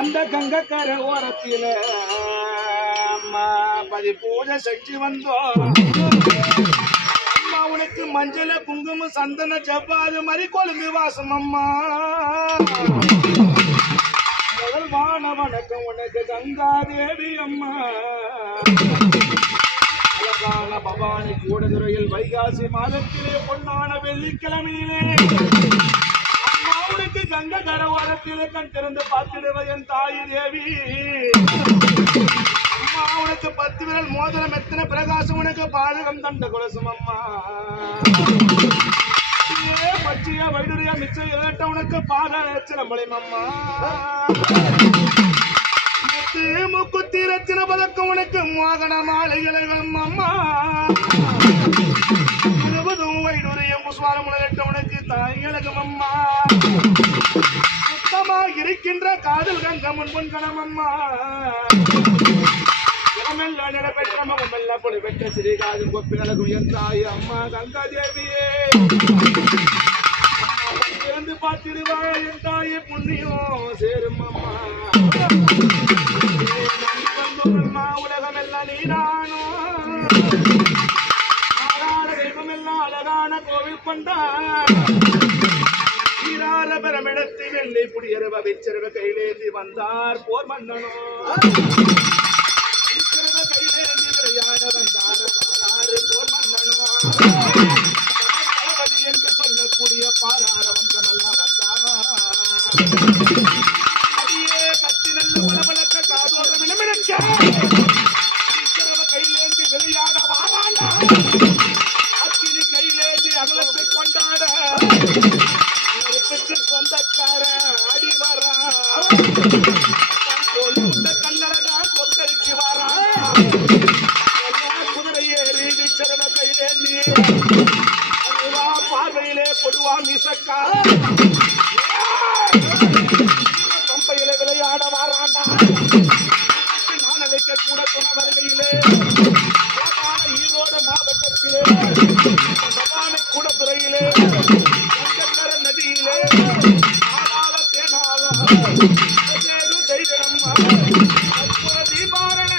அந்த கங்கக்கரை ஓரத்தில அம்மா பதி பூஜை செஞ்சு வந்தோம். அம்மா உனக்கு மஞ்சள குங்குமம் சந்தன செவ்வாது மாதிரி கொழுந்து வாசம் அம்மா. முதல் வான வணக்கம் உனக்கு கங்காதேவி அம்மா. அழகான பவானி கூடுதுறையில் வைகாசி மாதத்திலே பொன்னான வெள்ளிக்கிழமையிலே அம்மா உனக்கு கங்க கரவாரத்திலே கண் திறந்து பார்த்திடுவ என் தாய் தேவி. அம்மா உனக்கு 10 விரல் மோதிரம் எத்தனை பிரகாசம் உனக்கு பாதகம் தண்ட குலசம் அம்மா. பச்சியா வைடுரியா மிச்சம் இல்லாட்ட உனக்கு பாத சிலம்பளையும் அம்மா. முக்குத்தி ரத்தின பதக்கம் உனக்கு மோகன மாலைகளும் அம்மா. முழுவதும் வைடுரியம் புஷ்வாரம் உலகட்ட உனக்கு தாய்களுக்கும் அம்மா. சுத்தமா இருக்கின்ற காதல் கங்க முன்பன் கணம் அம்மா. இடமெல்லாம் நிலப்பெற்ற மகமெல்லாம் பொழி பெற்ற சிறிகாதும் கொப்பினலகும் என் தாய் அம்மா கங்கா தேவியே. இருந்து பார்த்திடுவா என் தாயை புண்ணியம் சேரும் அம்மா. அம்மா உலகம் எல்லாம் நீரானோ தெய்வம் எல்லாம் அழகான கோவில் கொண்டார். நீரார பெருமிடத்தை வெள்ளை புடியரவ விச்சரவ கையிலேந்தி வந்தார் போர் மன்னனோ. கையிலேந்தி விளையாட வந்தார் போர் மன்னனோ. என்று சொல்லக்கூடிய பாரார வம்சமெல்லாம் வந்தார். அடியே கத்தி நல்ல பலபலக்க காதோர விளமிடக்க கையிலேந்தி விளையாட வாராண்டா. அக்கினி கையிலேந்தி அகலத்தை கொண்டாட பெற்று சொந்தக்கார அடி வரா. கண்ணடா கொக்கரிச்சு வாரா. குதிரை ஏறி விச்சரவ கையிலேந்தி பார்வையிலே கொடுவா மிசக்கா. பம்பையில விளையாட வாராண்டா. நான் அழைக்க கூட துணை வருகையிலே ஈரோடு மாவட்டத்திலே கூடத்துறையிலே கங்கக்கர நதியிலே ஆளாள தேனாள செய்திடம் தீபாரண